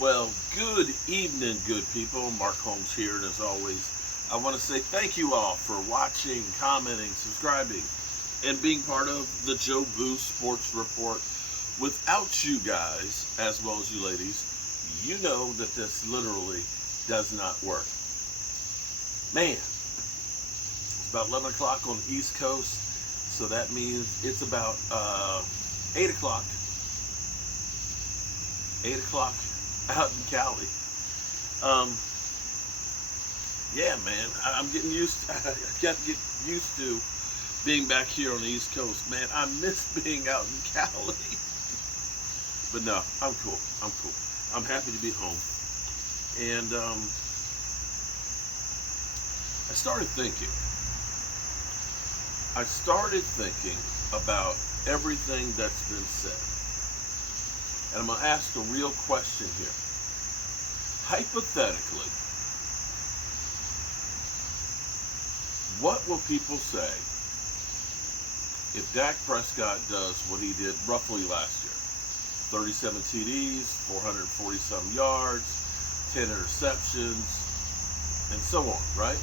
Well, good evening, good people. Mark Holmes here, and as always, I want to say thank you all for watching, commenting, subscribing, and being part of the Joe Boo Sports Report. Without you guys, as well as you ladies, you know that this literally does not work. Man, it's about 11 o'clock on the East Coast, so that means it's about 8 o'clock. 8 o'clock out in Cali. Um, yeah, man, I'm getting used to, I got to get used to being back here on the East Coast. Man, I miss being out in Cali. But no, I'm cool. I'm cool. I'm happy to be home. And I started thinking. About everything that's been said. And I'm going to ask a real question here. Hypothetically, what will people say if Dak Prescott does what he did roughly last year? 37 TDs, 440 some yards, 10 interceptions, and so on, right?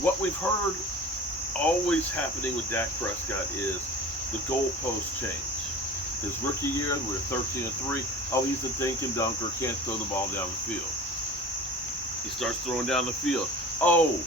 What we've heard always happening with Dak Prescott is the goalpost change. His rookie year, we were 13-3. Oh, he's a dink and dunker, can't throw the ball down the field. He starts throwing down the field. Oh,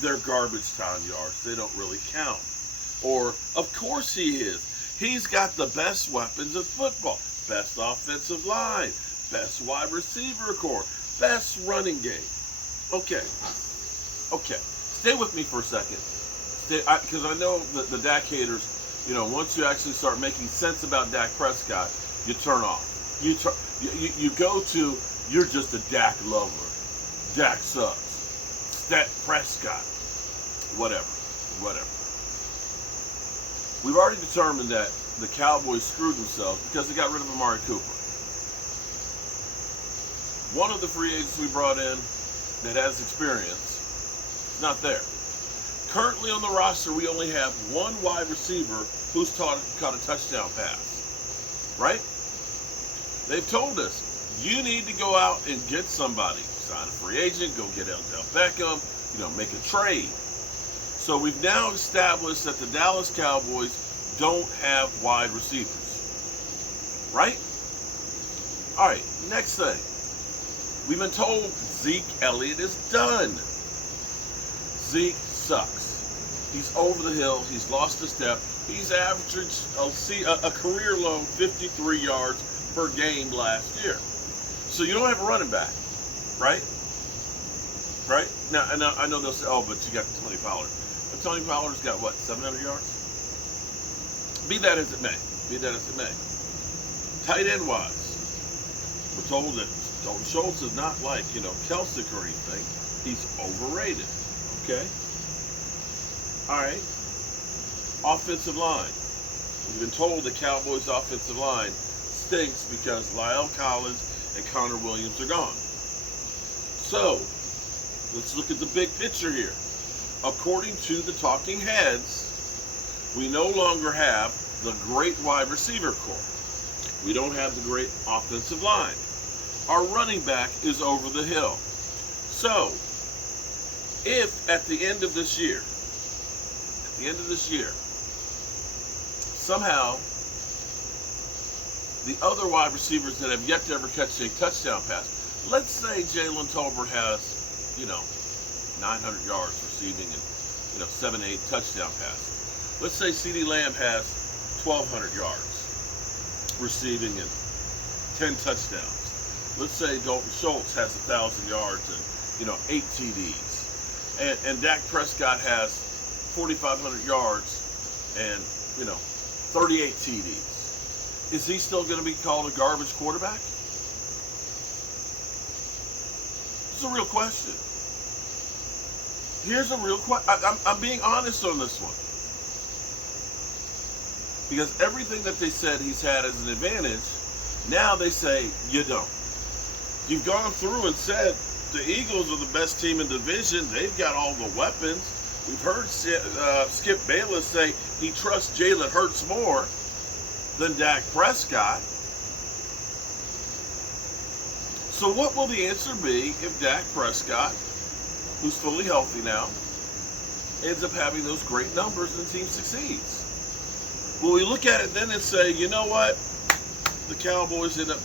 they're garbage time yards. They don't really count. Or, of course he is. He's got the best weapons in football. Best offensive line. Best wide receiver core. Best running game. Okay. Stay with me for a second. Because I know the Dak haters, once you actually start making sense about Dak Prescott, you turn off. You go to, you're just a Dak lover. Dak sucks. Dak Prescott. Whatever. We've already determined that the Cowboys screwed themselves because they got rid of Amari Cooper. One of the free agents we brought in that has experience is not there. Currently on the roster, we only have one wide receiver who's caught a touchdown pass. Right? They've told us, you need to go out and get somebody. Sign a free agent, go get Odell Beckham, make a trade. So we've now established that the Dallas Cowboys don't have wide receivers. Right? All right, next thing. We've been told Zeke Elliott is done. Zeke sucks. He's over the hill. He's lost a step. He's averaging a career-low 53 yards per game last year. So you don't have a running back, right? Right? Now, I know they'll say, oh, but you got Tony Pollard. But Tony Pollard's got, 700 yards? Be that as it may. Tight end-wise, we're told that Dalton Schultz is not like, Kelsick or anything. He's overrated. Okay? All right. Offensive line. We've been told the Cowboys' offensive line stinks because Lyle Collins and Connor Williams are gone. So, let's look at the big picture here. According to the talking heads, we no longer have the great wide receiver core. We don't have the great offensive line. Our running back is over the hill. So, if at the end of this year, somehow the other wide receivers that have yet to ever catch a touchdown pass, let's say Jalen Tolbert has, 900 yards receiving and, 7, 8 touchdown passes. Let's say CeeDee Lamb has 1,200 yards receiving and 10 touchdowns. Let's say Dalton Schultz has 1,000 yards and, 8 TDs. And Dak Prescott has 4,500 yards and, 38 TDs. Is he still going to be called a garbage quarterback? It's a real question. Here's a real question. I'm being honest on this one. Because everything that they said he's had as an advantage, now they say you don't. You've gone through and said the Eagles are the best team in the division. They've got all the weapons. We've heard Skip Bayless say he trusts Jalen Hurts more. than Dak Prescott. So what will the answer be if Dak Prescott, who's fully healthy now, ends up having those great numbers and the team succeeds? Will we look at it then and say, you know what? The Cowboys end up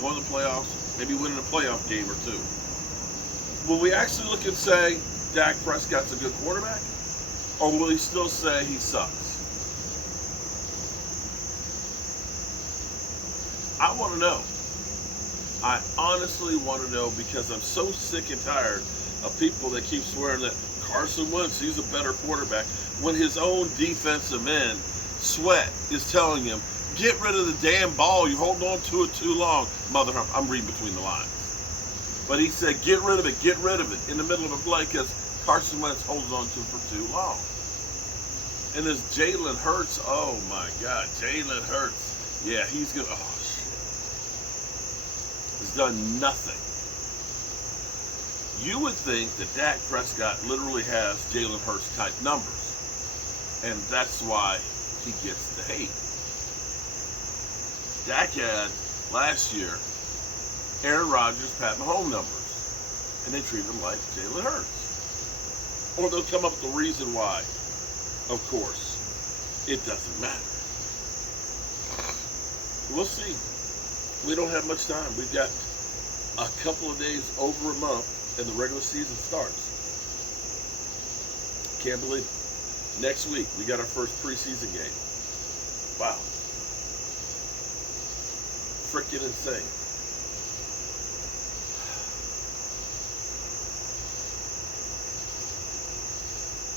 going to the playoffs, maybe winning a playoff game or two. Will we actually look and say Dak Prescott's a good quarterback? Or will he still say he sucks? I want to know. I honestly want to know, because I'm so sick and tired of people that keep swearing that Carson Wentz, he's a better quarterback, when his own defensive end, Sweat, is telling him, get rid of the damn ball. You're holding on to it too long. Mother, I'm reading between the lines. But he said, get rid of it, in the middle of a play, because Carson Wentz holds on to it for too long. And this Jalen Hurts, oh my God, Jalen Hurts. Yeah, he's going to, oh shit. He's done nothing. You would think that Dak Prescott literally has Jalen Hurts type numbers. And that's why he gets the hate. Dak had, last year, Aaron Rodgers, Pat Mahomes numbers. And they treat him like Jalen Hurts. Or they'll come up with the reason why. Of course, it doesn't matter. We'll see. We don't have much time. We've got a couple of days, over a month, and the regular season starts. Can't believe it. Next week, we got our first preseason game. Wow. Freaking insane.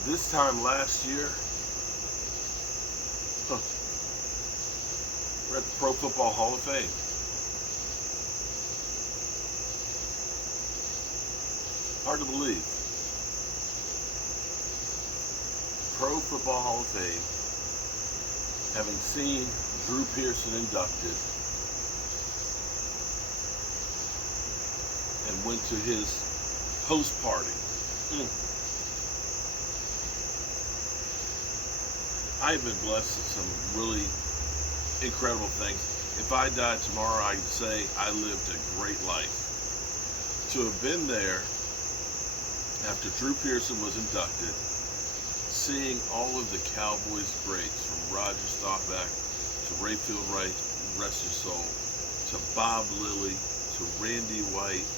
This time last year, we're at the Pro Football Hall of Fame. Hard to believe. Pro Football Hall of Fame, having seen Drew Pearson inducted, and went to his host party. I've been blessed with some really incredible things. If I died tomorrow, I'd say I lived a great life. To have been there after Drew Pearson was inducted, seeing all of the Cowboys greats, from Roger Staubach to Rayfield Wright, rest his soul, to Bob Lilly, to Randy White,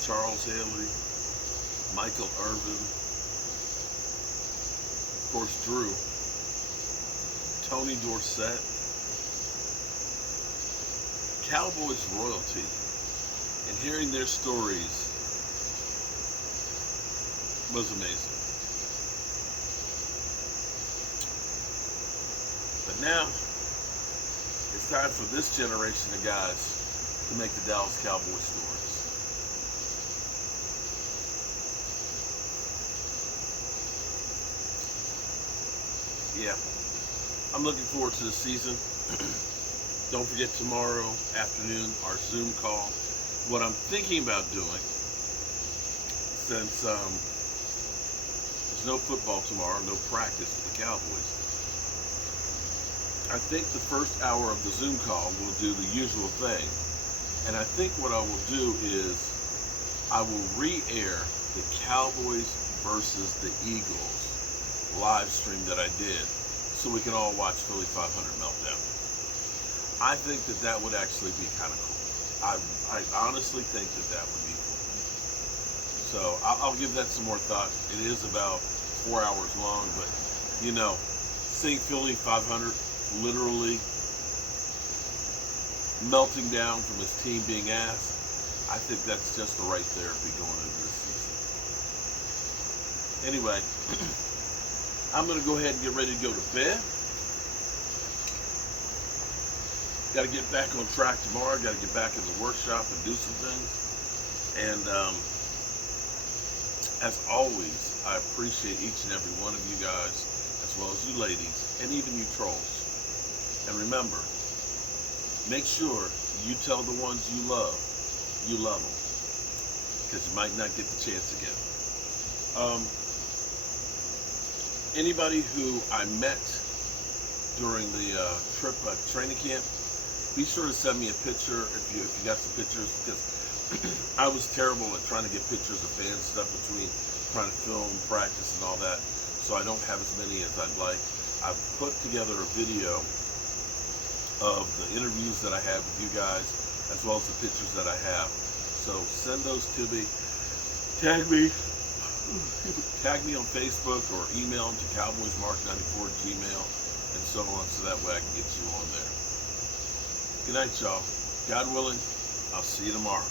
Charles Haley, Michael Irvin, of course Drew, Tony Dorsett, Cowboys royalty, and hearing their stories was amazing. But now, it's time for this generation of guys to make the Dallas Cowboys stories. Yeah, I'm looking forward to the season. Don't forget tomorrow afternoon, our Zoom call. What I'm thinking about doing, since there's no football tomorrow, no practice with the Cowboys, I think the first hour of the Zoom call will do the usual thing. And I think what I will do is I will re-air the Cowboys versus the Eagles live stream that I did, so we can all watch Philly 500 Meltdown. I think that that would actually be kind of cool. I honestly think that that would be cool. So I'll give that some more thought. It is about 4 hours long, but you know, seeing Philly 500 literally melting down from his team being asked, I think that's just the right therapy going into this season. Anyway, I'm going to go ahead and get ready to go to bed. Got to get back on track tomorrow. Got to get back in the workshop and do some things. And as always, I appreciate each and every one of you guys, as well as you ladies, and even you trolls. And remember, make sure you tell the ones you love them, because you might not get the chance again. Anybody who I met during the trip training camp, be sure to send me a picture if you got some pictures, because I was terrible at trying to get pictures of fan stuff between trying to film, practice, and all that. So I don't have as many as I'd like. I've put together a video of the interviews that I had with you guys, as well as the pictures that I have. So send those to me. Tag me on Facebook, or email them to cowboysmark94@gmail, and so on, so that way I can get you on there. Good night, y'all. God willing, I'll see you tomorrow.